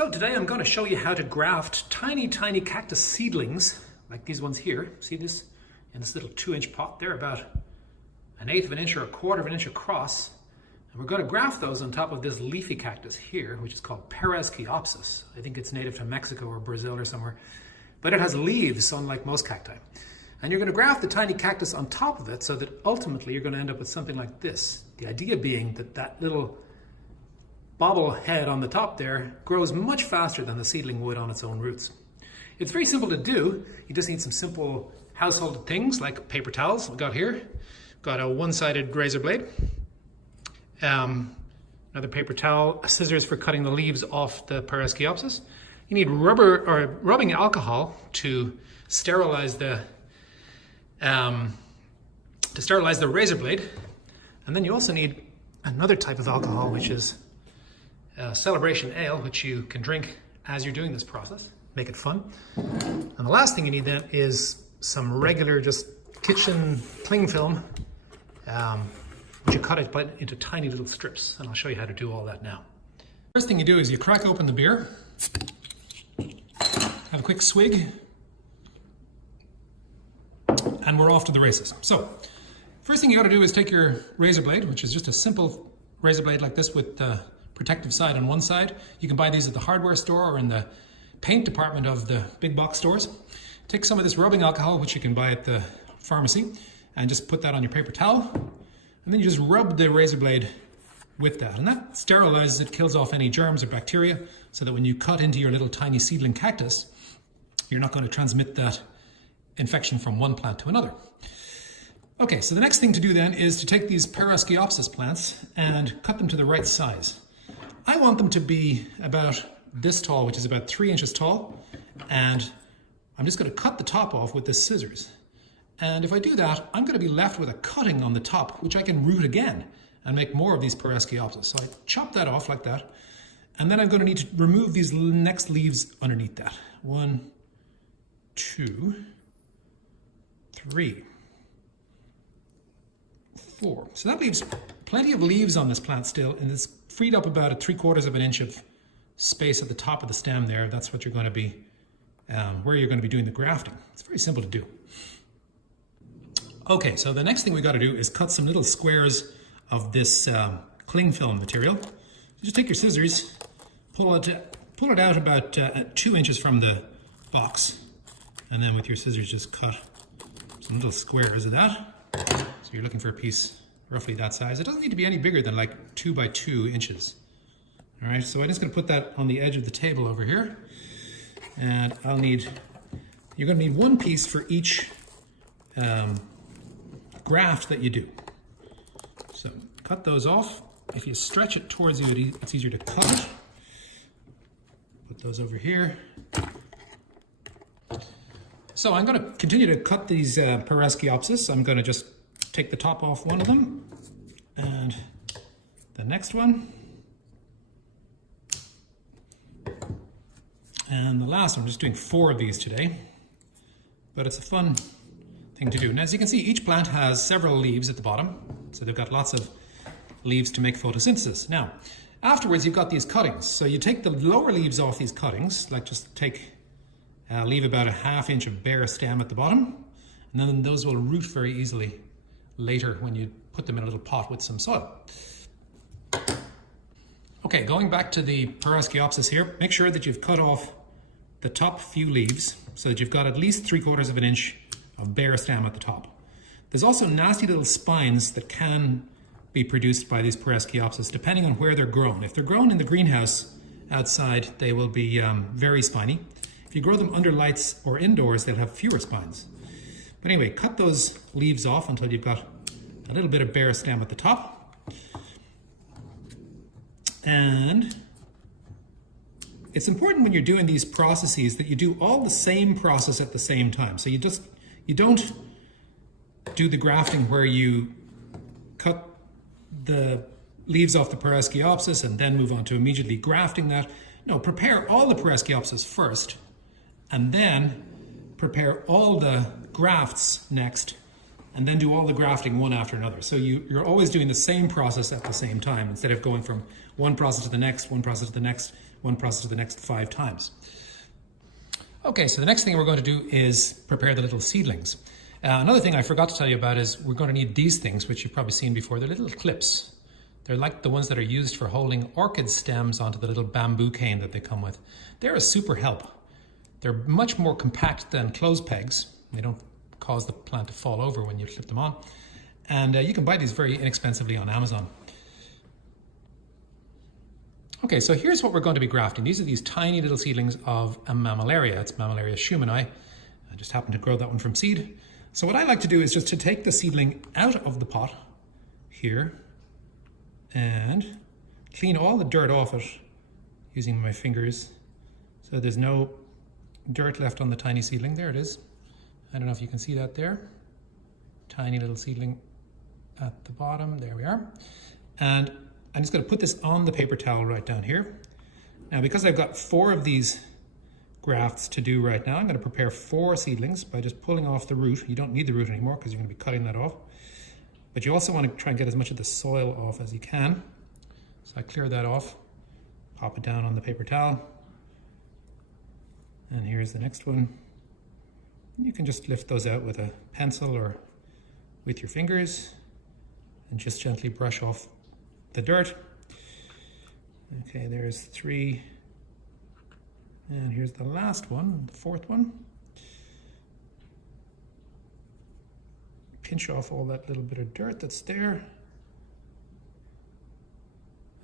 So today I'm going to show you how to graft tiny cactus seedlings like these ones here. See this in this little 2-inch pot? They're about 1/8 of an inch or 1/4 of an inch across. And we're going to graft those on top of this leafy cactus here, which is called Pereskiopsis. I think it's native to Mexico or Brazil or somewhere. But it has leaves, unlike most cacti. And you're going to graft the tiny cactus on top of it so that ultimately you're going to end up with something like this. The idea being that that little bobble head on the top there grows much faster than the seedling would on its own roots. It's very simple to do. You just need some simple household things like paper towels. We've got here, got a one-sided razor blade, another paper towel, scissors for cutting the leaves off the Pereskiopsis. You need rubber or rubbing alcohol to sterilize the razor blade, and then you also need another type of alcohol, which is celebration ale, which you can drink as you're doing this process. Make it fun. And the last thing you need then is some regular just kitchen cling film, which you cut it into tiny little strips, and I'll show you how to do all that now. First thing you do is you crack open the beer, have a quick swig, and we're off to the races. So, first thing you got to do is take your razor blade, which is just a simple razor blade like this with the protective side on one side. You can buy these at the hardware store or in the paint department of the big box stores. Take some of this rubbing alcohol, which you can buy at the pharmacy, and just put that on your paper towel. And then you just rub the razor blade with that. And that sterilizes it, kills off any germs or bacteria, so that when you cut into your little tiny seedling cactus, you're not going to transmit that infection from one plant to another. Okay, so the next thing to do then is to take these Pereskiopsis plants and cut them to the right size. I want them to be about this tall, which is about 3 inches tall, and I'm just going to cut the top off with the scissors. And if I do that, I'm going to be left with a cutting on the top, which I can root again and make more of these Pereskiopsis. So I chop that off like that, and then I'm going to need to remove these next leaves underneath that. 1, 2, 3, 4. So that leaves plenty of leaves on this plant still, and it's freed up about 3/4 of an inch of space at the top of the stem there. That's what you're going to be, where you're going to be doing the grafting. It's very simple to do. Okay, so the next thing we got to do is cut some little squares of this cling film material. Just take your scissors, pull it out about 2 inches from the box, and then with your scissors just cut some little squares of that. So you're looking for a piece roughly that size. It doesn't need to be any bigger than like 2 by 2 inches. All right, so I'm just going to put that on the edge of the table over here, and you're going to need one piece for each graft that you do. So cut those off. If you stretch it towards you, it's easier to cut it. Put those over here. So I'm going to continue to cut these Pereskiopsis. I'm going to just take the top off one of them, and the next one, and the last one. I'm just doing 4 of these today, but it's a fun thing to do. And as you can see, each plant has several leaves at the bottom, so they've got lots of leaves to make photosynthesis. Now, afterwards you've got these cuttings. So you take the lower leaves off these cuttings, like just leave about 1/2 inch of bare stem at the bottom, and then those will root very easily later when you put them in a little pot with some soil. Okay, going back to the Pereskiopsis here, make sure that you've cut off the top few leaves so that you've got at least 3/4 of an inch of bare stem at the top. There's also nasty little spines that can be produced by these Pereskiopsis depending on where they're grown. If they're grown in the greenhouse outside, they will be very spiny. If you grow them under lights or indoors, they'll have fewer spines. But anyway, cut those leaves off until you've got a little bit of bare stem at the top. And it's important when you're doing these processes that you do all the same process at the same time. So you don't do the grafting where you cut the leaves off the Pereskiopsis and then move on to immediately grafting that. No, prepare all the Pereskiopsis first, and then prepare all the grafts next, and then do all the grafting one after another. So you're always doing the same process at the same time instead of going from one process to the next, one process to the next. one process to the next 5 times. Okay, so the next thing we're going to do is prepare the little seedlings. Another thing I forgot to tell you about is we're going to need these things, which you've probably seen before. They're little clips. They're like the ones that are used for holding orchid stems onto the little bamboo cane that they come with. They're a super help. They're much more compact than clothes pegs. They don't cause the plant to fall over when you clip them on. And you can buy these very inexpensively on Amazon. Okay, so here's what we're going to be grafting. These are these tiny little seedlings of a mammillaria. It's Mammillaria schumannii. I just happened to grow that one from seed. So what I like to do is just to take the seedling out of the pot here and clean all the dirt off it using my fingers. So there's no dirt left on the tiny seedling. There it is. I don't know if you can see that there. Tiny little seedling at the bottom. There we are. And I'm just going to put this on the paper towel right down here. Now, because I've got 4 of these grafts to do right now, I'm going to prepare 4 seedlings by just pulling off the root. You don't need the root anymore because you're going to be cutting that off. But you also want to try and get as much of the soil off as you can. So I clear that off, pop it down on the paper towel. And here's the next one. You can just lift those out with a pencil or with your fingers and just gently brush off the dirt. Okay, there's 3. And here's the last one, the 4th one. Pinch off all that little bit of dirt that's there.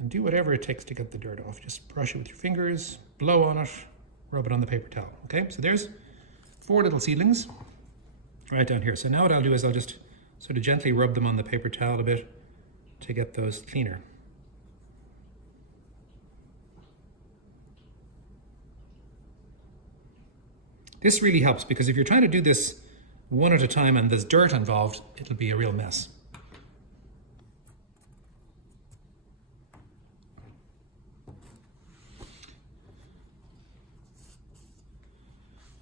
And do whatever it takes to get the dirt off. Just brush it with your fingers, blow on it, rub it on the paper towel. Okay, so there's 4 little seedlings right down here. So now what I'll do is I'll just sort of gently rub them on the paper towel a bit to get those cleaner. This really helps because if you're trying to do this one at a time and there's dirt involved, it'll be a real mess.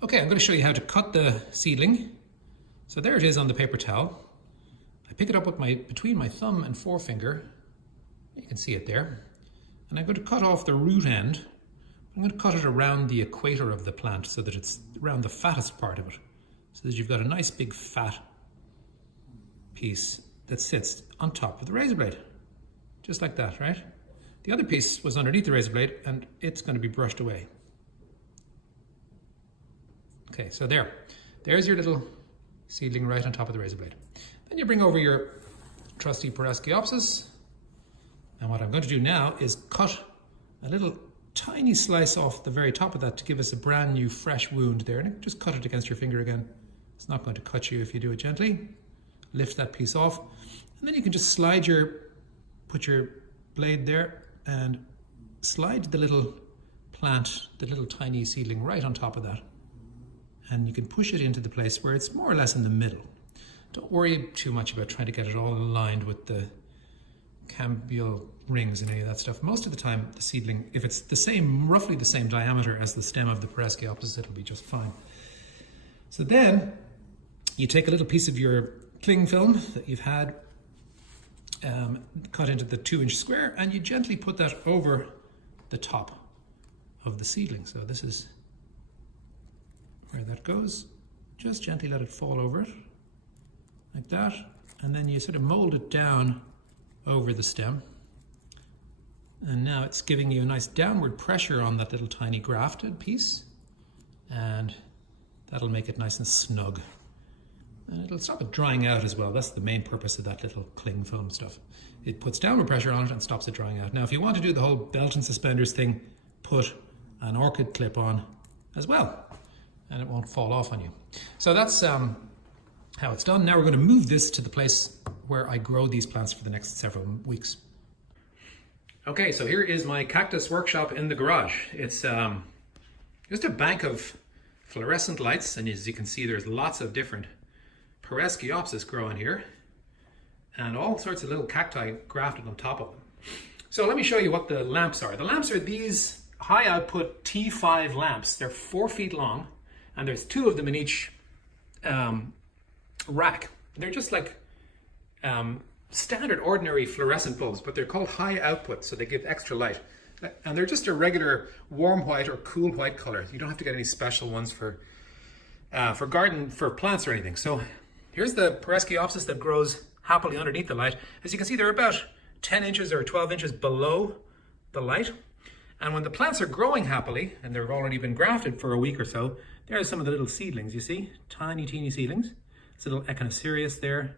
Okay, I'm going to show you how to cut the seedling. So there it is on the paper towel. I pick it up with between my thumb and forefinger. You can see it there. And I'm going to cut off the root end. I'm going to cut it around the equator of the plant so that it's around the fattest part of it. So that you've got a nice big fat piece that sits on top of the razor blade. Just like that, right? The other piece was underneath the razor blade and it's going to be brushed away. Okay, so there's your little seedling right on top of the razor blade. Then you bring over your trusty Pereskiopsis. And what I'm going to do now is cut a little tiny slice off the very top of that to give us a brand new fresh wound there. And just cut it against your finger again. It's not going to cut you if you do it gently. Lift that piece off. And then you can just put your blade there and slide the little plant, the little tiny seedling right on top of that. And you can push it into the place where it's more or less in the middle. Don't worry too much about trying to get it all aligned with the cambial rings and any of that stuff. Most of the time, the seedling, if it's roughly the same diameter as the stem of the Pereskiopsis, it'll be just fine. So then, you take a little piece of your cling film that you've had cut into the 2-inch square, and you gently put that over the top of the seedling. So this is where that goes. Just gently let it fall over it, like that. And then you sort of mold it down over the stem. And now it's giving you a nice downward pressure on that little tiny grafted piece. And that'll make it nice and snug. And it'll stop it drying out as well. That's the main purpose of that little cling film stuff. It puts downward pressure on it and stops it drying out. Now, if you want to do the whole belt and suspenders thing, put an orchid clip on as well, and it won't fall off on you. So that's how it's done. Now we're going to move this to the place where I grow these plants for the next several weeks. Okay, so here is my cactus workshop in the garage. It's just a bank of fluorescent lights, and as you can see, there's lots of different Pereskiopsis growing here, and all sorts of little cacti grafted on top of them. So let me show you what the lamps are. The lamps are these high output T5 lamps. They're 4 feet long, and there's 2 of them in each rack. They're just like standard ordinary fluorescent bulbs, but they're called high output, so they give extra light. And they're just a regular warm white or cool white color. You don't have to get any special ones for plants or anything. So here's the Pereskiopsis that grows happily underneath the light. As you can see, they're about 10 inches or 12 inches below the light. And when the plants are growing happily, and they've already been grafted for a week or so, there are some of the little seedlings, you see? Tiny, teeny seedlings. It's a little Echinacerius there.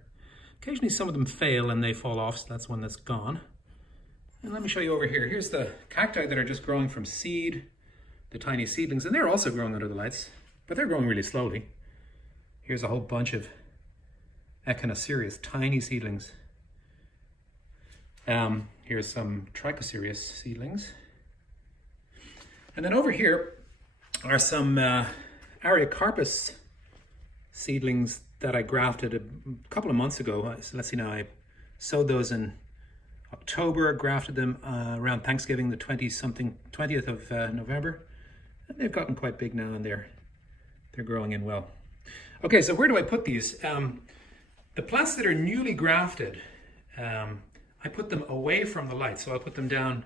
Occasionally some of them fail and they fall off, so that's one that's gone. And let me show you over here. Here's the cacti that are just growing from seed, the tiny seedlings, and they're also growing under the lights, but they're growing really slowly. Here's a whole bunch of Echinacerius, tiny seedlings. Here's some Trichoserius seedlings. And then over here are some Ariocarpus seedlings that I grafted a couple of months ago. So let's see now, I sowed those in October, grafted them around Thanksgiving, the 20th of November. And they've gotten quite big now, and they're growing in well. Okay, so where do I put these? The plants that are newly grafted, I put them away from the light. So I'll put them down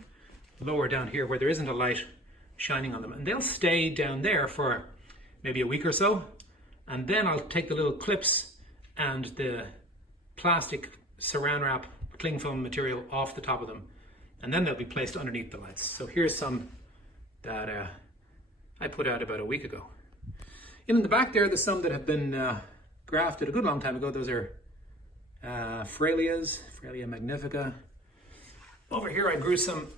lower down here where there isn't a light shining on them, and they'll stay down there for maybe a week or so, and then I'll take the little clips and the plastic saran wrap cling film material off the top of them, and then they'll be placed underneath the lights. So here's some that I put out about a week ago. In the back there's some that have been grafted a good long time ago. Those are Phralia magnifica. Over here I grew some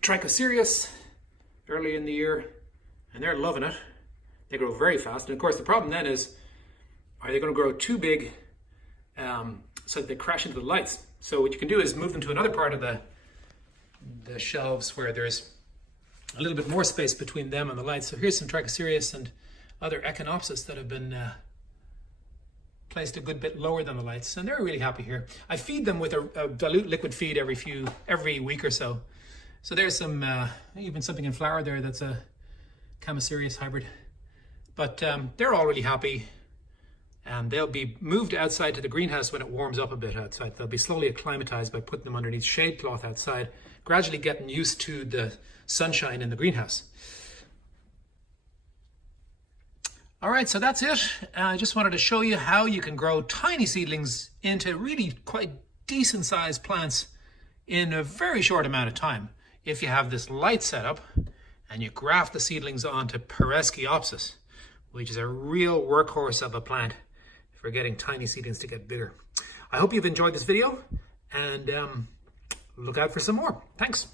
Trichoserius early in the year, and they're loving it. They grow very fast, and of course the problem then is, are they going to grow too big so that they crash into the lights? So what you can do is move them to another part of the shelves where there's a little bit more space between them and the lights. So here's some Trichoserius and other Echinopsis that have been placed a good bit lower than the lights, and they're really happy here. I feed them with a dilute liquid feed every week or so. So there's some, even something in flower there that's a Chamaecerius hybrid. But they're all really happy, and they'll be moved outside to the greenhouse when it warms up a bit outside. They'll be slowly acclimatized by putting them underneath shade cloth outside, gradually getting used to the sunshine in the greenhouse. All right, so that's it. I just wanted to show you how you can grow tiny seedlings into really quite decent sized plants in a very short amount of time if you have this light setup and you graft the seedlings onto Pereskiopsis, which is a real workhorse of a plant for getting tiny seedlings to get bigger. I hope you've enjoyed this video, and look out for some more. Thanks.